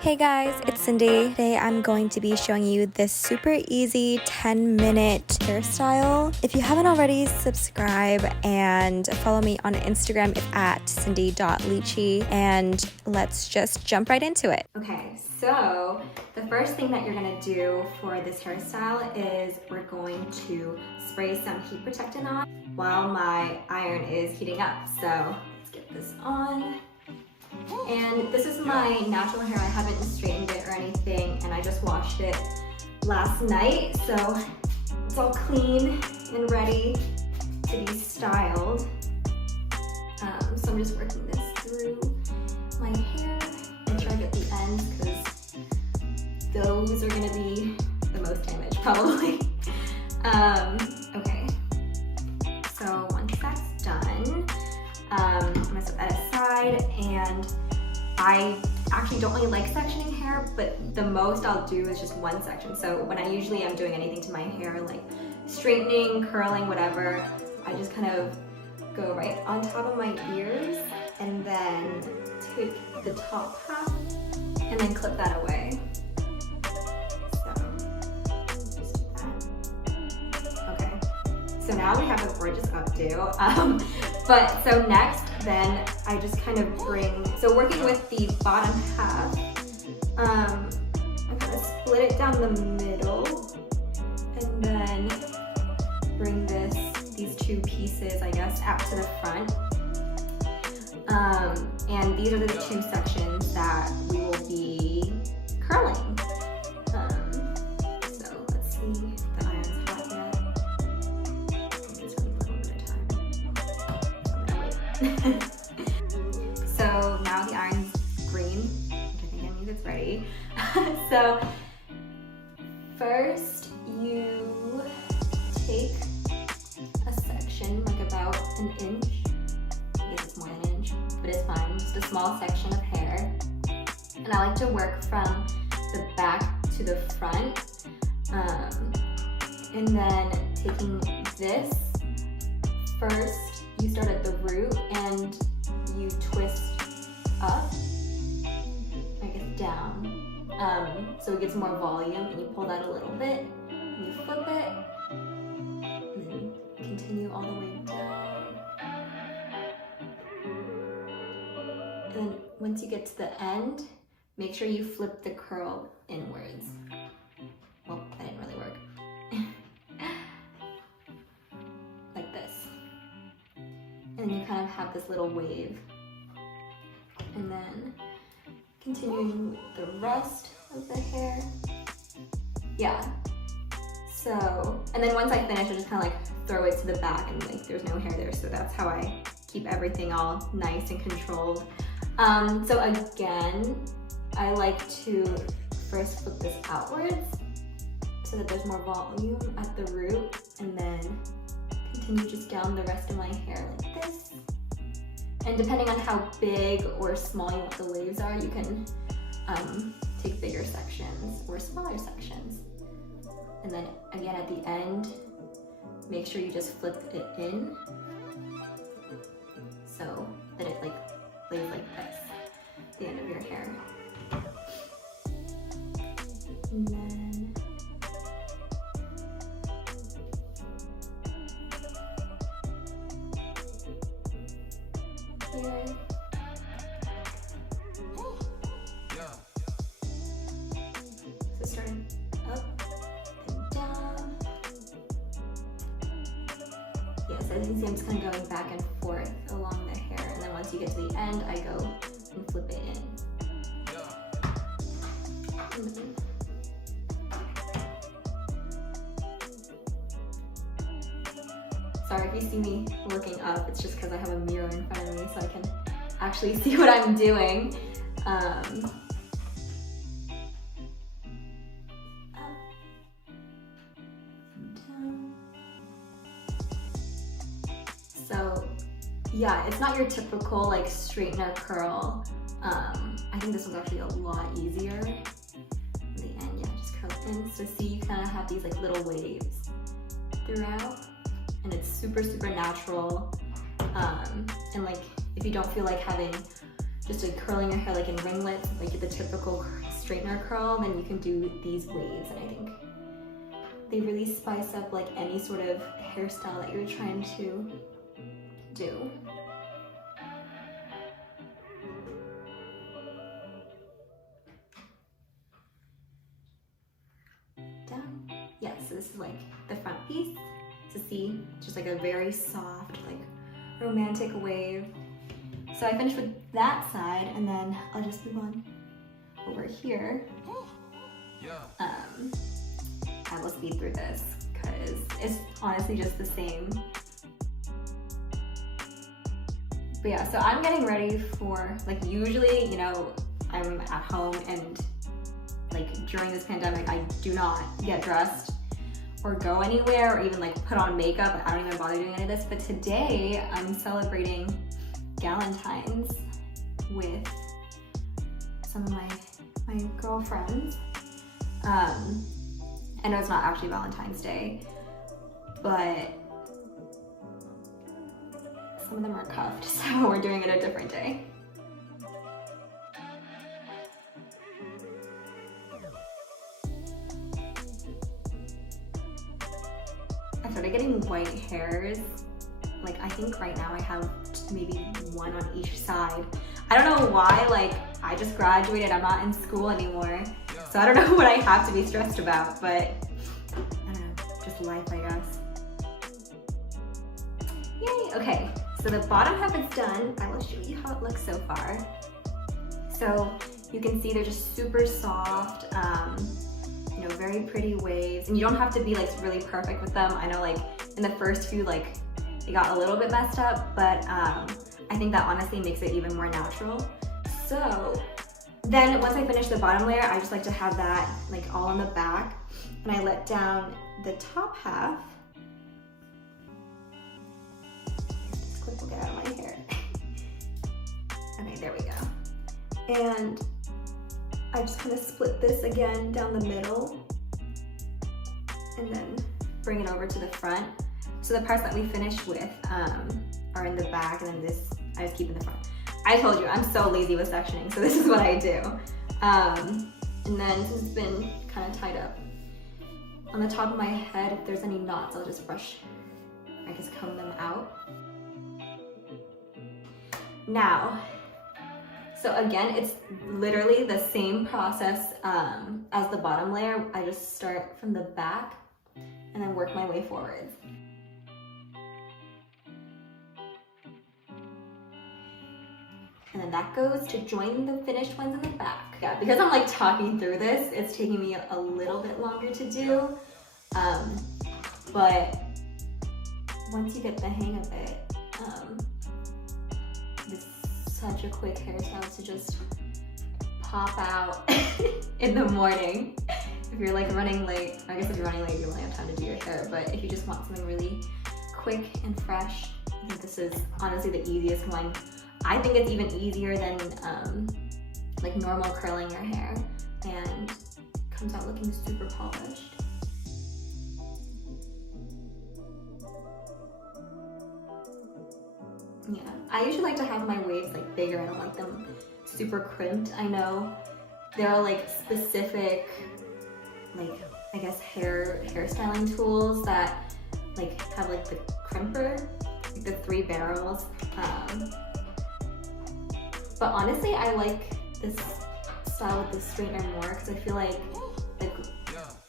Hey guys, it's Cindy. Today I'm going to be showing you this super easy 10-minute hairstyle. If you haven't already, subscribe and follow me on Instagram at cindy.lychee, and let's just jump right into it. Okay, so the first thing that you're gonna do for this hairstyle is we're going to spray some heat protectant on while my iron is heating up. So let's get this on. And this is my natural hair. I haven't straightened it or anything, and I just washed it last night, so it's all clean and ready to be styled. So I'm just working this through my hair and try to get the ends because those are gonna be the most damage probably. Okay, so once that's done, I'm gonna set that aside. And I actually don't really like sectioning hair, but the most I'll do is just one section. So when I usually am doing anything to my hair, like straightening, curling, whatever, I just kind of go right on top of my ears and then take the top half and then clip that away. So just do that. Okay, so now we have a gorgeous updo. But so next, then I just kind of so working with the bottom half, I'm gonna split it down the middle and then bring these two pieces, I guess, out to the front. And these are the two sections that we will be curling. So let's see if the iron's hot yet. It's gonna be a little bit of time. So now the iron's green, which I think that means it's ready. So first you take a section, like about an inch. I guess it's more than an inch, but it's fine. Just a small section of hair. And I like to work from the back to the front. And then taking this, first you start at the root and you twist up, I guess down, so it gets more volume, and you pull that a little bit, and you flip it, and then continue all the way down. And then once you get to the end, make sure you flip the curl inwards. Well, that didn't really work. Like this. And then you kind of have this little wave. And then continuing with the rest of the hair. Yeah. So, and then once I finish, I just kind of like throw it to the back and like there's no hair there. So that's how I keep everything all nice and controlled. So again, I like to first flip this outwards so that there's more volume at the root, and then continue just down the rest of my hair like this. And depending on how big or small you want the waves are, you can take bigger sections or smaller sections. And then again at the end, make sure you just flip it in so that it like lays like this at the end of your hair. And then here. So starting up and down. Yes, as you can see, I'm just kind of going back and forth along the hair, and then once you get to the end, I go and flip it in. Sorry if you see me looking up, it's just because I have a mirror in front of me so I can actually see what I'm doing. So yeah, it's not your typical like straighten or curl. I think this one's actually a lot easier. In the end, yeah, just curl it in. So see, you kind of have these like little waves throughout. And it's super, super natural. And like, if you don't feel like having just like curling your hair like in ringlets, like the typical straightener curl, then you can do these waves, and I think they really spice up like any sort of hairstyle that you're trying to do. Done. Yeah, so this is like the front piece. To see, just like a very soft, like romantic wave. So I finished with that side, and then I'll just move on over here. I will speed through this because it's honestly just the same. But yeah, so I'm getting ready for, like, usually, you know, I'm at home, and like during this pandemic, I do not get dressed or go anywhere or even like put on makeup. I don't even bother doing any of this. But today I'm celebrating Valentine's with some of my girlfriends. I know it's not actually Valentine's Day, but some of them are cuffed, so we're doing it a different day. I started getting white hairs. Like, I think right now I have maybe one on each side. I don't know why, like, I just graduated, I'm not in school anymore. So I don't know what I have to be stressed about, but I don't know, just life, I guess. Yay, okay, so the bottom half is done. I will show you how it looks so far. So you can see they're just super soft, you know, very pretty waves. And you don't have to be like really perfect with them. I know like in the first few, like they got a little bit messed up, but I think that honestly makes it even more natural. So then once I finish the bottom layer, I just like to have that like all in the back, and I let down the top half. This clip will get out of my hair. Okay, there we go. And I just kind of split this again down the middle and then bring it over to the front. So the parts that we finished with are in the back, and then this I just keep in the front. I told you, I'm so lazy with sectioning, so this is what I do. And then this has been kind of tied up. On the top of my head, if there's any knots, I'll just comb them out. Now, so again, it's literally the same process as the bottom layer. I just start from the back and then work my way forward. And then that goes to join the finished ones in the back. Yeah, because I'm like talking through this, it's taking me a little bit longer to do. But once you get the hang of it, this is such a quick hairstyle to just pop out in the morning. If you're like running late, I guess if you're running late, you don't have time to do your hair, but if you just want something really quick and fresh, I think this is honestly the easiest one. I think it's even easier than like normal curling your hair, and comes out looking super polished. Yeah, I usually like to have my waves like bigger. I don't like them super crimped. I know there are like specific, like I guess hairstyling tools that like have like the crimper, like the 3 barrels. But honestly, I like this style with the straightener more because I feel like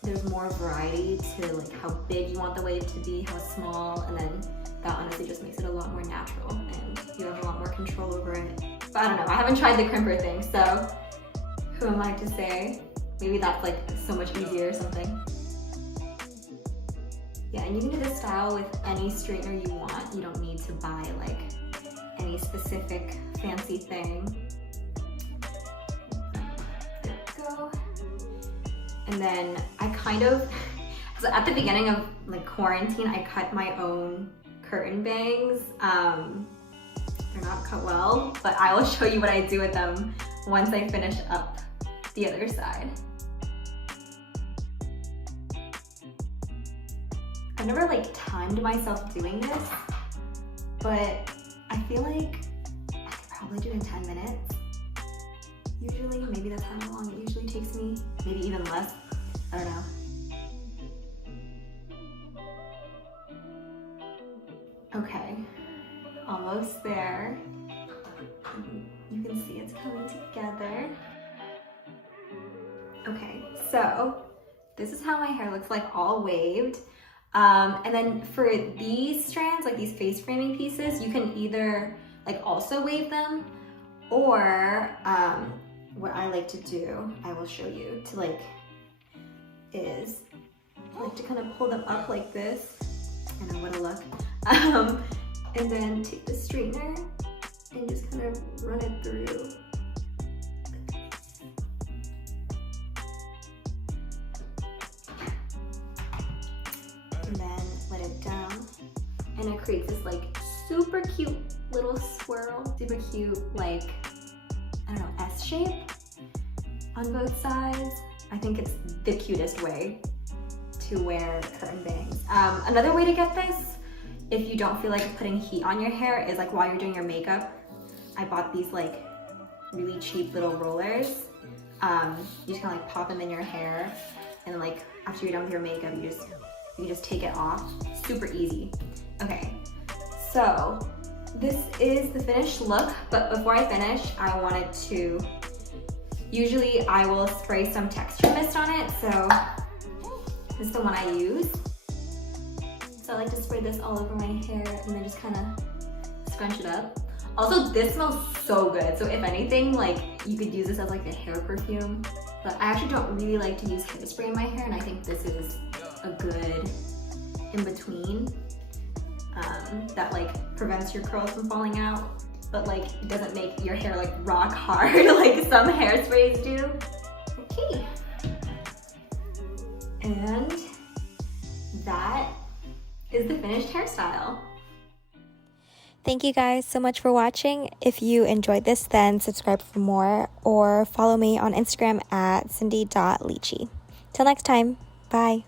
there's more variety to like how big you want the wave to be, how small, and then that honestly just makes it a lot more natural and you have a lot more control over it. But I don't know, I haven't tried the crimper thing, so who am I to say? Maybe that's like so much easier or something. Yeah, and you can do this style with any straightener you want. You don't need to buy like any specific fancy thing. There we go. And then I kind of, so at the beginning of like quarantine, I cut my own curtain bangs. They're not cut well, but I will show you what I do with them once I finish up the other side. I've never like timed myself doing this, but I feel like I could probably do it in 10 minutes. Usually, maybe that's how long it usually takes me maybe even less. I don't know. Okay, almost there. You can see it's coming together. Okay, so this is how my hair looks like all waved. And then for these strands, like these face framing pieces, you can either like also wave them, or what I like to do, I will show you, to like, is like to kind of pull them up like this. I know what a look. And then take the straightener and just kind of run it through. And then let it down. And it creates this like super cute little swirl. Super cute, like, I don't know, S shape on both sides. I think it's the cutest way to wear curtain bangs. Another way to get this, if you don't feel like putting heat on your hair, is like while you're doing your makeup. I bought these like really cheap little rollers. You just kind of like pop them in your hair, and then like after you're done with your makeup, you just take it off. Super easy. Okay, so this is the finished look, but before I finish, I wanted to, usually I will spray some texture mist on it, so this is the one I use. So I like to spray this all over my hair and then just kind of scrunch it up. Also, this smells so good. So if anything, like you could use this as like a hair perfume. But I actually don't really like to use hairspray in my hair, and I think this is a good in between that like prevents your curls from falling out, but like it doesn't make your hair like rock hard like some hairsprays do. Okay. And that is the finished hairstyle. Thank you guys so much for watching. If you enjoyed this, then subscribe for more or follow me on Instagram at cindy.leachy. Till next time, bye.